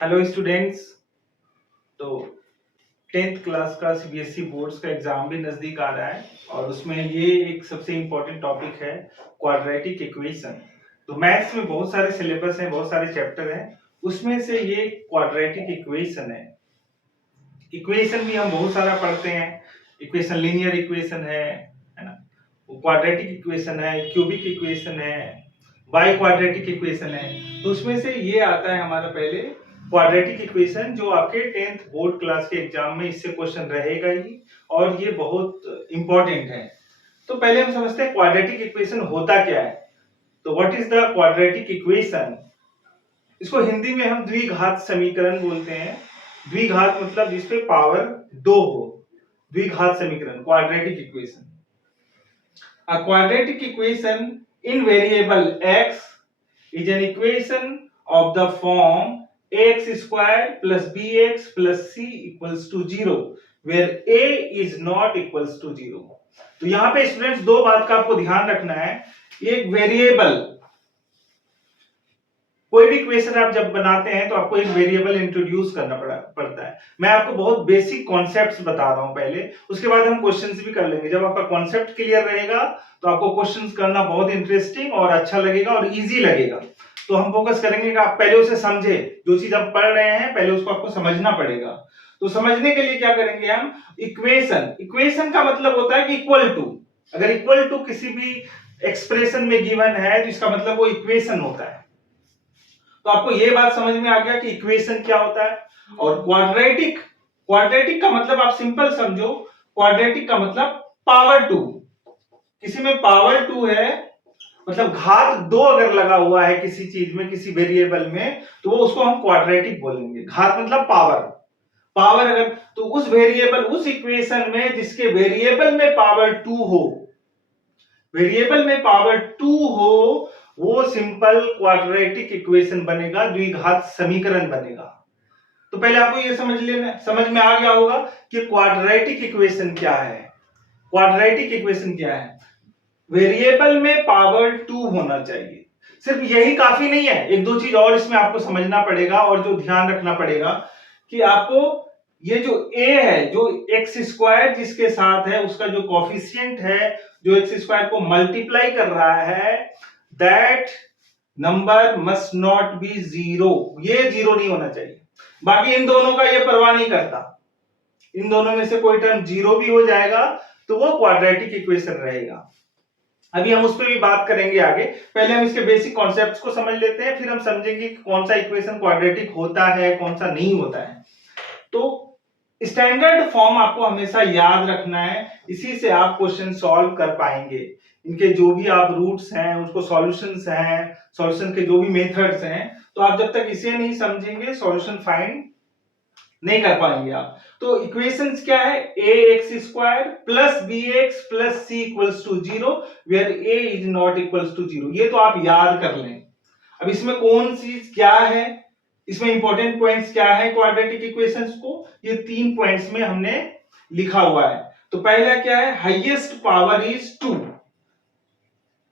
Hello students. तो 10th class का CBSE boards का एग्जाम भी नजदीक आ रहा है और उसमें ये एक सबसे इम्पोर्टेंट टॉपिक है क्वाड्रेटिक इक्वेशन। तो मैथ्स में बहुत सारे सिलेबस हैं, बहुत सारे चैप्टर हैं, उसमें से ये क्वाड्रेटिक इक्वेशन है। इक्वेशन भी हम बहुत सारा पढ़ते हैं। इक्वेशन लीनियर इक्वेशन है ना, क्वाड्रेटिक इक्वेशन है, क्यूबिक इक्वेशन है, बाई क्वाड्रेटिक इक्वेशन है। तो उसमें से ये आता है हमारा पहले क्वाड्रेटिक इक्वेशन, जो आपके 10th बोर्ड क्लास के एग्जाम में इससे क्वेश्चन रहेगा ही और ये बहुत इंपॉर्टेंट है। तो पहले हम समझते हैं क्वाड्रेटिक इक्वेशन होता क्या है। तो what is the quadratic equation? इसको हिंदी में हम द्विघात समीकरण बोलते हैं। द्विघात मतलब जिसपे पावर 2 हो, द्विघात समीकरण quadratic equation. A quadratic equation in variable x is an equation of the form ax square plus bx plus c equals to 0 where a is not equals to 0। तो यहां पे स्टूडेंट्स दो बात का आपको ध्यान रखना है। एक वेरिएबल, कोई भी इक्वेशन आप जब बनाते हैं तो आपको एक वेरिएबल इंट्रोड्यूस करना पड़ता है। मैं आपको बहुत बेसिक कॉन्सेप्ट्स बता रहा हूं पहले, उसके बाद हम क्वेश्चंस भी कर लेंगे। जब आपका कॉन्सेप्ट क्लियर रहेगा तो आपको क्वेश्चंस करना बहुत इंटरेस्टिंग और अच्छा लगेगा और इजी लगेगा। तो हम फोकस करेंगे कि आप पहले उसे समझे, जो चीज आप पढ़ रहे हैं पहले उसको आपको समझना पड़ेगा। तो समझने के लिए क्या करेंगे हम, इक्वेशन। इक्वेशन का मतलब होता है कि इक्वल टू। अगर इक्वल टू किसी भी एक्सप्रेशन में गिवन है तो इसका मतलब वो इक्वेशन होता है। तो आपको ये बात समझ में आ गया कि इक्वेशन क्या होता है। और क्वाड्रेटिक, क्वाड्रेटिक का मतलब आप सिंपल समझो, क्वाड्रेटिक का मतलब पावर 2। किसी में पावर 2 है मतलब घात 2 अगर लगा हुआ है किसी चीज में, किसी वेरिएबल में, तो वो उसको हम क्वाड्रेटिक बोलेंगे। घात मतलब पावर, पावर अगर, तो उस वेरिएबल, उस इक्वेशन में जिसके वेरिएबल में पावर 2 हो, वेरिएबल में पावर 2 हो, वो सिंपल क्वाड्रेटिक इक्वेशन बनेगा, द्विघात समीकरण बनेगा। तो पहले आपको ये समझ लेना, समझ में आ गया होगा कि क्वाड्रेटिक इक्वेशन क्या है। क्वाड्रेटिक इक्वेशन क्या है? वेरिएबल में पावर 2 होना चाहिए। सिर्फ यही काफी नहीं है, एक दो चीज और इसमें आपको समझना पड़ेगा और जो ध्यान रखना पड़ेगा कि आपको ये जो a है, जो एक्स स्क्वायर जिसके साथ है, उसका जो कॉफिशिएंट है, जो एक्स स्क्वायर को मल्टीप्लाई कर रहा है, that number must not be 0। ये 0 नहीं होना चाहिए। बाकी इन दोनों का ये परवाह नहीं करता, इन दोनों में से कोई टर्म 0 भी हो जाएगा तो वो क्वाड्रेटिक इक्वेशन रहेगा। अभी हम उस पर भी बात करेंगे आगे। पहले हम इसके बेसिक कॉन्सेप्ट्स को समझ लेते हैं, फिर हम समझेंगे कि कौन सा इक्वेशन क्वाड्रेटिक होता है, कौन सा नहीं होता है। तो स्टैंडर्ड फॉर्म आपको हमेशा याद रखना है, इसी से आप क्वेश्चन सॉल्व कर पाएंगे। इनके जो भी आप रूट्स हैं, उसको सॉल्यूशंस हैं, सॉल्यूशन के जो भी मेथड्स हैं, तो आप जब तक इसे नहीं समझेंगे सॉल्यूशन फाइंड नहीं कर पाएंगे आप। तो इक्वेशंस क्या है, a x square plus b x plus c equals to 0 where a is not equals to 0। ये तो आप याद कर लें। अब इसमें कौन सी क्या है, इसमें इंपॉर्टेंट पॉइंट्स क्या है क्वाड्रेटिक इक्वेशंस को, ये 3 पॉइंट्स में हमने लिखा हुआ है। तो पहला क्या है, highest power is 2।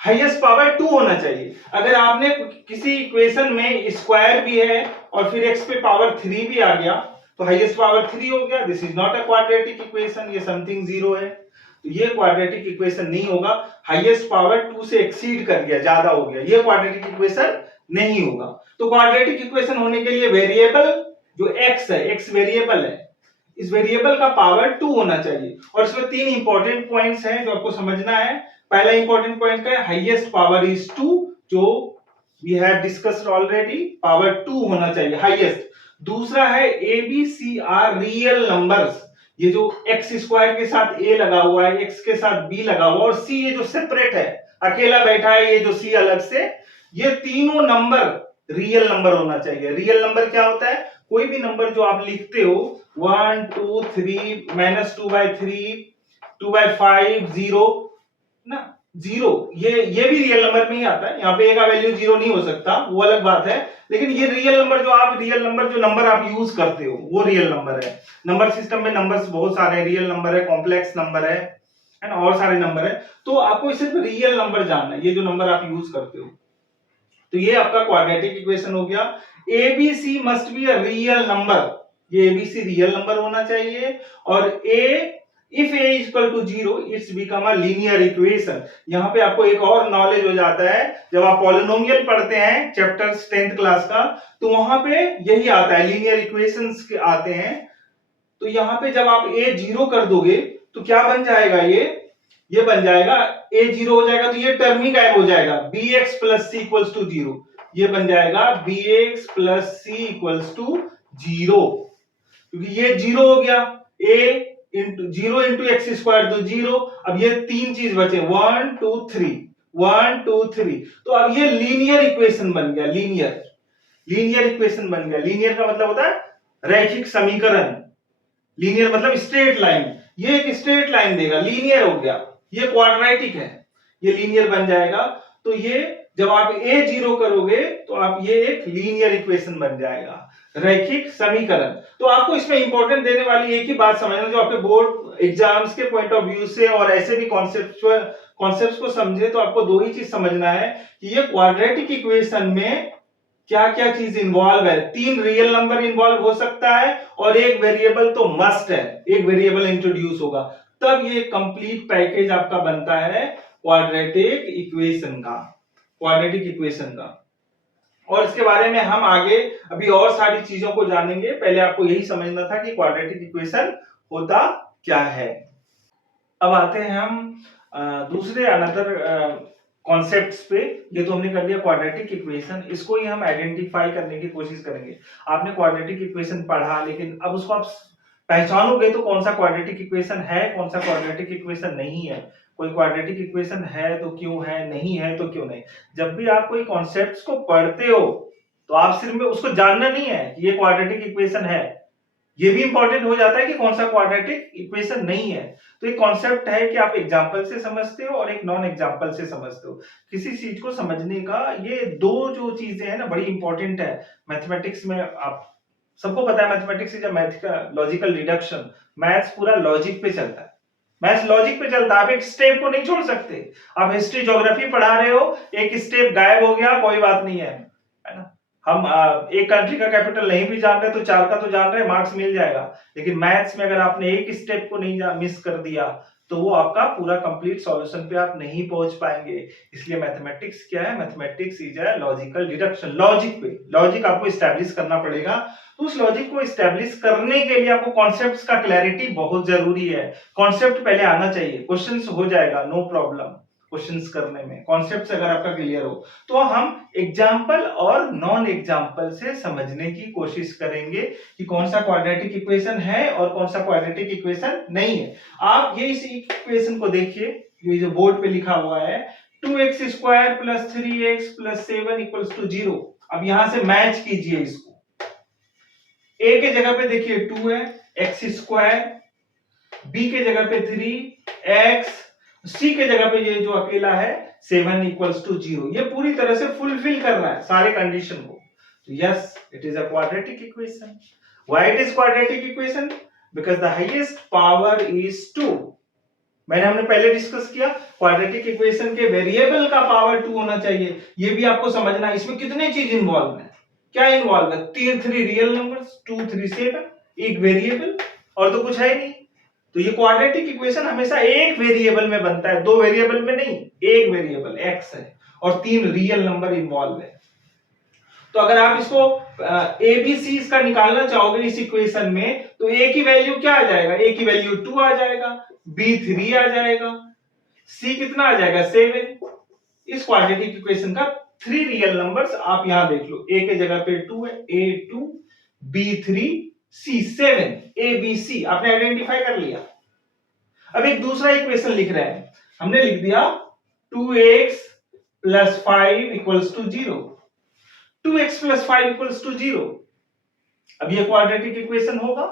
Highest power 2 होना चाहिए। अगर आपने किसी इक्वेशन में स्क्वायर भी है और फिर x पे पावर 3 भी आ गया तो हाईएस्ट पावर 3 हो गया, this is not a quadratic equation, ये समथिंग 0 है, तो ये क्वाड्रेटिक इक्वेशन नहीं होगा। हाईएस्ट पावर 2 से एक्सीड कर गया, ज्यादा हो गया, ये क्वाड्रेटिक इक्वेशन नहीं होगा। तो क्वाड्रेटिक इक्वेशन होने के लिए वेरिएबल जो x है, x वेरिएबल है, इस वेरिएबल का पावर 2 होना चाहिए। और इसमें 3 इंपॉर्टेंट पॉइंट्स हैं जो आपको समझना है। पहला इंपॉर्टेंट पॉइंट क्या है, हाईएस्ट पावर इज 2, जो we have discussed already, power 2 होना चाहिए हाईएस्ट। दूसरा है a b c are real numbers, ये जो एक्स स्क्वायर के साथ ए लगा हुआ है, एक्स के साथ बी लगा हुआ है, और सी ये जो सेपरेट है, अकेला बैठा है, ये जो सी अलग से, ये तीनों नंबर रियल नंबर होना चाहिए। रियल नंबर क्या होता है, कोई भी नंबर जो आप लिखते हो 1 2 3 -2/3 2/5 0 ना, 0, ये भी रियल नंबर में ही आता है। यहाँ पे ए का वैल्यू 0 नहीं हो सकता, वो अलग बात है, लेकिन ये रियल नंबर जो आप, रियल नंबर जो नंबर आप यूज करते हो वो रियल नंबर है। नंबर सिस्टम में नंबर्स बहुत सारे हैं, रियल नंबर है, कॉम्प्लेक्स नंबर है ना, और सारे नंबर है। तो आपको सिर्फ रियल नंबर जानना है, ये जो नंबर आप यूज करते हो। तो ये आपका क्वाड्रेटिक इक्वेशन हो गया। A b c must be a real number, ये एबीसी रियल नंबर होना चाहिए। और if a equal to 0 it's become a linear equation. यहाँ पे आपको एक और नॉलेज हो जाता है, जब आप पॉलिनोमियल पढ़ते हैं चैप्टर 10th क्लास का, तो वहां पे यही आता है, लीनियर इक्वेशंस आते हैं। तो यहाँ पे जब आप ए 0 कर दोगे तो क्या बन जाएगा, ये बन जाएगा ए 0 हो जाएगा, तो ये टर्म ही गायब हो जाएगा, bx plus c equals to 0। ये बन जाएगा bx plus c equals to 0, क्योंकि ये 0 हो गया, a into 0 into x square तो 0। अब ये तीन चीज बचे, 1 2 3, 1 2 3, तो अब ये लीनियर इक्वेशन बन गया, लीनियर इक्वेशन बन गया। लीनियर का मतलब होता है रैखिक समीकरण, लीनियर मतलब स्ट्रेट लाइन, ये एक स्ट्रेट लाइन देगा, लीनियर हो गया। ये क्वाड्रेटिक है, ये लीनियर बन जाएगा। तो ये जब आप ए 0 करोगे तो आप ये एक लीनियर इक्वेशन बन जाएगा, रैखिक समीकरण। तो आपको इसमें इंपॉर्टेंट देने वाली एक ही बात समझना, जो आपके बोर्ड एग्जाम्स के पॉइंट ऑफ व्यू से और ऐसे भी कॉन्सेप्ट्स को समझे, तो आपको दो ही चीज समझना है कि ये क्वाड्रेटिक इक्वेशन में क्या क्या चीज इन्वॉल्व है। तीन रियल नंबर इन्वॉल्व हो सकता है और एक वेरिएबल तो मस्ट है, एक वेरिएबल इंट्रोड्यूस होगा, तब ये कंप्लीट पैकेज आपका बनता है क्वाड्रेटिक इक्वेशन का। और इसके बारे में हम आगे अभी और सारी चीजों को जानेंगे, पहले आपको यही समझना था कि क्वाड्रेटिक इक्वेशन होता क्या है। अब आते हैं हम दूसरे अनदर कॉन्सेप्ट्स पे। ये तो हमने कर लिया क्वाड्रेटिक इक्वेशन, इसको ही हम आइडेंटिफाई करने की कोशिश करेंगे। आपने क्वाड्रेटिक इक्वेशन पढ़ा, लेकिन अब उसको आप पहचानोगे तो कौन सा क्वाड्रेटिक इक्वेशन है, कौन सा क्वाड्रेटिक इक्वेशन नहीं है। कोई क्वाड्रेटिक इक्वेशन है तो क्यों है, नहीं है तो क्यों नहीं। जब भी आप कोई कॉन्सेप्ट्स को पढ़ते हो तो आप सिर्फ में उसको जानना नहीं है कि ये क्वाड्रेटिक इक्वेशन है, ये भी इंपॉर्टेंट हो जाता है कि कौन सा क्वाड्रेटिक इक्वेशन नहीं है। तो एक कॉन्सेप्ट है कि आप एग्जांपल से समझते हो और एक नॉन एग्जांपल से समझते हो। किसी चीज को समझने का ये दो जो चीजें हैं ना, बड़ी इंपॉर्टेंट है मैथमेटिक्स में। आप सबको पता है mathematics is a logical deduction, maths पूरा लॉजिक पे चलता है, मैथ्स लॉजिक पे चलता है। आप एक स्टेप को नहीं छोड़ सकते। आप हिस्ट्री ज्योग्राफी पढ़ा रहे हो, एक स्टेप गायब हो गया, कोई बात नहीं है ना। हम एक कंट्री का कैपिटल नहीं भी जान रहे तो चार का तो जान रहे, मार्क्स मिल जाएगा। लेकिन मैथ्स में अगर आपने एक स्टेप को नहीं मिस कर दिया तो वो आपका पूरा कंप्लीट सॉल्यूशन पे आप नहीं पहुंच पाएंगे। इसलिए मैथमेटिक्स क्या है, mathematics is a logical deduction. Logic आपको एस्टैब्लिश करना पड़ेगा। तो उस लॉजिक को एस्टैब्लिश करने के लिए आपको कॉन्सेप्ट्स का क्लैरिटी बहुत जरूरी है। कॉन्सेप्ट पहले आना चाहिए, क्वेश्चंस हो जाएगा, नो प्रॉब्लम। क्वेश्चंस करने में कॉन्सेप्ट्स अगर आपका क्लियर हो तो हम एग्जाम्पल और नॉन एग्जाम्पल से समझने की कोशिश करेंगे कि कौन सा क्वाड्रेटिक इक्वेशन है और कौन सा क्वाड्रेटिक इक्वेशन नहीं है। आप ये इस इक्वेशन को देखिए, ये जो बोर्ड पे लिखा हुआ है 2x square plus 3x plus 7 equals to 0। अब यहां से मैच कीजिए इसको। a के जगह पे देखिए 2 है, x स्क्वायर, b के जगह पे 3x, सी के जगह पे ये जो अकेला है 7 इक्वल्स टू 0। ये पूरी तरह से फुलफिल कर रहा है सारे कंडीशन को। तो yes, it is a quadratic equation. Why it is quadratic equation? Because the highest power is 2। हमने पहले डिस्कस किया, क्वाड्रेटिक इक्वेशन के वेरिएबल का पावर 2 होना चाहिए। ये भी आपको समझना है। इसमें कितने चीज इन्वॉल्व है, क्या इन्वॉल्व है? 3 रियल नंबर्स, 2 3 7, एक वेरिएबल, और तो कुछ है नहीं। तो ये क्वाड्रेटिक इक्वेशन हमेशा एक वेरिएबल में बनता है, दो वेरिएबल में नहीं। एक वेरिएबल x है और 3 रियल नंबर इन्वॉल्व है। तो अगर आप इसको एबीसी इसका निकालना चाहोगे इस इक्वेशन में, तो a की वैल्यू क्या आ जाएगा? a की वैल्यू 2 आ जाएगा, b 3 आ जाएगा, c कितना आ जाएगा? 7। इस क्वाड्रेटिक इक्वेशन का 3 रियल नंबर्स आप यहां देख लो। a के जगह पे 2 है, a 2, b 3, c 7, ABC आपने आइडेंटिफाई कर लिया। अब एक दूसरा इक्वेशन लिख रहे हैं, हमने लिख दिया 2x plus 5 equals to 0। 2x plus 5 equals to 0। अब ये क्वाड्रेटिक इक्वेशन होगा?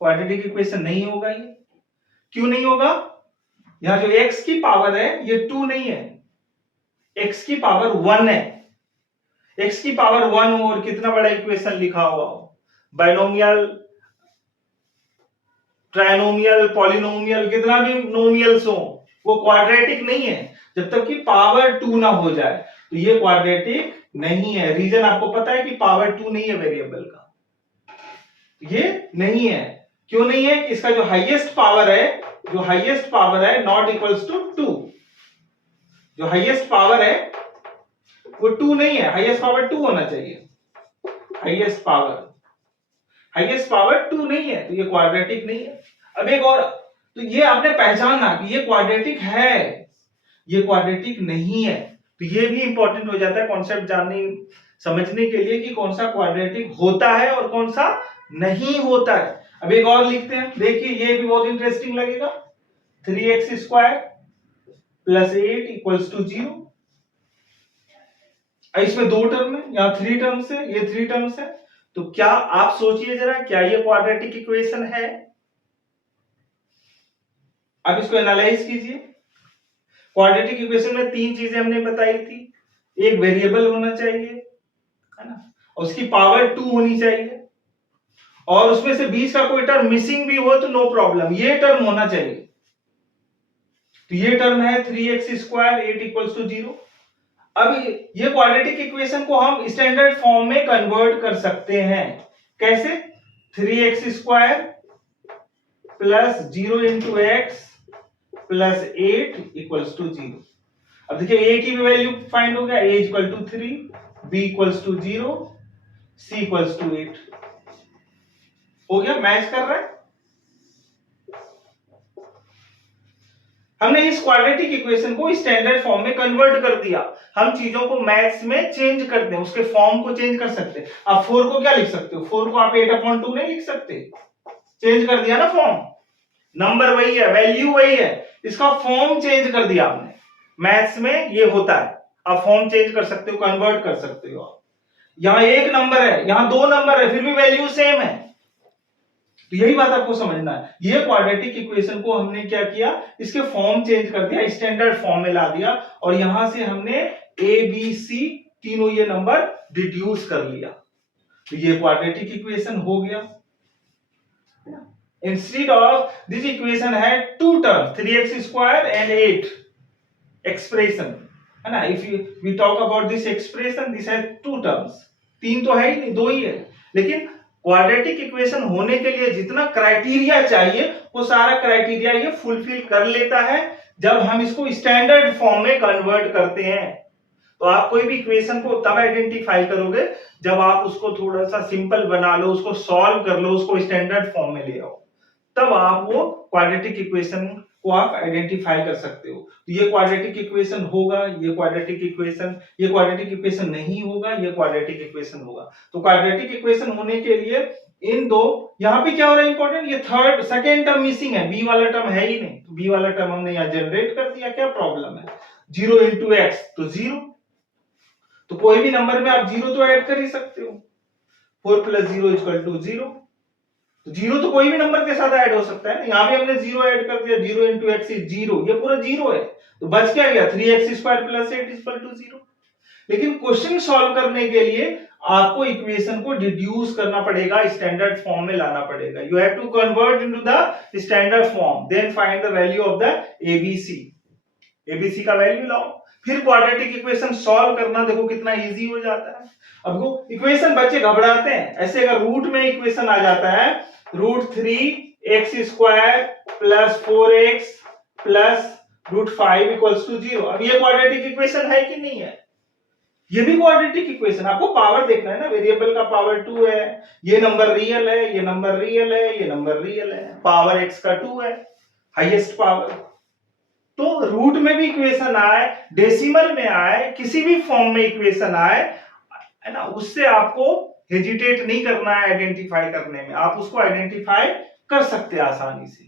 क्वाड्रेटिक इक्वेशन नहीं होगा। ये क्यों नहीं होगा? यहां जो x की पावर है ये 2 नहीं है, x की पावर 1 है। x की पावर 1 हो और कितना बड़ा इक्वेशन लिखा हुआ हो, बाइनोमियल, ट्राइनोमियल, पॉलिनोमियल, कितना भी नोमियल्स हो, वो क्वाड्रेटिक नहीं है जब तक कि पावर 2 ना हो जाए। तो ये क्वाड्रेटिक नहीं है। रीजन आपको पता है कि पावर 2 नहीं है वेरिएबल का, ये नहीं है। क्यों नहीं है? इसका जो हाईएस्ट पावर है नॉट इक्वल्स टू 2। जो हाईएस्ट पावर है वो 2 नहीं है, हाईएस्ट पावर 2 होना चाहिए। हाईएस्ट पावर 2 नहीं है, तो ये क्वाड्रेटिक नहीं है। अब एक और, तो ये आपने पहचाना कि ये क्वाड्रेटिक है, ये क्वाड्रेटिक नहीं है। तो ये भी इंपॉर्टेंट हो जाता है कॉन्सेप्ट समझने के लिए कि कौन सा क्वाड्रेटिक होता है और कौन सा नहीं होता है। अब एक और लिखते हैं, देखिए ये भी बहुत इंटरेस्टिंग लगेगा। 3x square plus 8 equals to 0। इसमें 2 टर्म है, यहाँ 3 टर्म्स है, ये 3 टर्म्स है। तो क्या आप सोचिए जरा, क्या ये क्वाड्रेटिक इक्वेशन है? अब इसको एनालाइज कीजिए। क्वाड्रेटिक इक्वेशन में 3 चीजें हमने बताई थी। एक वेरिएबल होना चाहिए, है ना, उसकी पावर 2 होनी चाहिए, और उसमें से बीच का कोई टर्म मिसिंग भी हो तो नो प्रॉब्लम, ये टर्म होना चाहिए। तो ये टर्म है 3x स्क्वायर 8 इक्वल्स टू 0। अब ये क्वाड्रेटिक इक्वेशन को हम स्टैंडर्ड फॉर्म में कन्वर्ट कर सकते हैं। कैसे? 3x square plus 0 into x plus 8 equals to 0। अब देखिए a की भी वैल्यू फाइंड हो गया, a equal to 3, b equals to 0, c equals to 8। हो गया, मैच कर रहा है। हमने इस क्वाड्रेटिक इक्वेशन को स्टैंडर्ड फॉर्म में कन्वर्ट कर दिया। हम चीजों को मैथ्स में चेंज करते हैं, उसके फॉर्म को चेंज कर सकते हैं। आप 4 को क्या लिख सकते हो? 4 को आप 8/2 नहीं लिख सकते, चेंज कर दिया ना फॉर्म। नंबर वही है, वैल्यू वही है, इसका फॉर्म चेंज कर दिया आपने। मैथ्स में ये होता है, आप फॉर्म चेंज कर सकते हो, कन्वर्ट कर सकते हो। यहां 1 नंबर है, यहां 2 नंबर है, फिर भी वैल्यू सेम है। तो यही बात आपको समझना है। ये क्वाड्रेटिक इक्वेशन को हमने क्या किया, इसके फॉर्म चेंज कर दिया, स्टैंडर्ड फॉर्म में ला दिया, और यहां से हमने ए बी सी तीनों ये नंबर डिड्यूस कर लिया। तो ये क्वाड्रेटिक इक्वेशन हो गया। इंस्टेड ऑफ दिस इक्वेशन है 2 term 3x square and 8 expression, है ना। If we talk about this expression, this has 2 terms. 3 तो है ही नहीं, 2 ही है। लेकिन क्वाड्रेटिक इक्वेशन होने के लिए जितना क्राइटेरिया चाहिए वो सारा क्राइटेरिया ये फुलफिल कर लेता है जब हम इसको स्टैंडर्ड फॉर्म में कन्वर्ट करते हैं। तो आप कोई भी इक्वेशन को तब आइडेंटिफाई करोगे जब आप उसको थोड़ा सा सिंपल बना लो, उसको सॉल्व कर लो, उसको स्टैंडर्ड फॉर्म में ले आओ, तब आप वो क्वाड्रेटिक इक्वेशन को आप आइडेंटिफाई कर सकते हो। तो ये क्वाड्रेटिक इक्वेशन होगा, ये क्वाड्रेटिक इक्वेशन नहीं होगा, ये क्वाड्रेटिक इक्वेशन होगा। तो क्वाड्रेटिक इक्वेशन होने के लिए इन दो, यहां पे क्या हो रहा है इंपॉर्टेंट, ये सेकेंड टर्म मिसिंग है, बी वाला टर्म है ही नहीं। तो बी वाला टर्म हमने यहां जनरेट कर दिया, क्या प्रॉब्लम है? 0 इंटू एक्स तो 0, तो कोई भी नंबर में आप 0 तो ऐड कर ही सकते हो। 4 प्लस 0 इक्वल टू 0, तो 0 तो कोई भी नंबर के साथ ऐड हो सकता है ना। यहां भी हमने 0 ऐड कर दिया, 0 इंटू एक्स इज 0, ये पूरा 0 है। तो बच क्या गया? 3x square plus 8 equal to 0। लेकिन क्वेश्चन सॉल्व करने के लिए आपको इक्वेशन को डिड्यूस करना पड़ेगा, स्टैंडर्ड फॉर्म में लाना पड़ेगा। You have to convert into the standard form, then find the value of the a b c. A b c का वैल्यू लाओ, फिर क्वाड्रेटिक इक्वेशन सॉल्व करना, देखो कितना इजी हो जाता है। अब वो इक्वेशन बच्चे घबराते हैं, ऐसे अगर रूट में इक्वेशन आ जाता है, √3x square plus 4x plus √5 equals to 0। अब ये क्वाड्रेटिक इक्वेशन है कि नहीं है? ये भी क्वाड्रेटिक इक्वेशन। आपको पावर देखना है ना, वेरिएबल का पावर 2 है, ये नंबर रियल है, ये नंबर रियल है, ये नंबर रियल है, पावर x का 2 है, हाईएस्ट पावर। तो रूट में भी इक्वेशन आए, डेसिमल में आए, किसी भी फॉर्म में इक्वेशन आए, है ना, उससे आपको हेजिटेट नहीं करना है आइडेंटिफाई करने में, आप उसको आइडेंटिफाई कर सकते हैं आसानी से।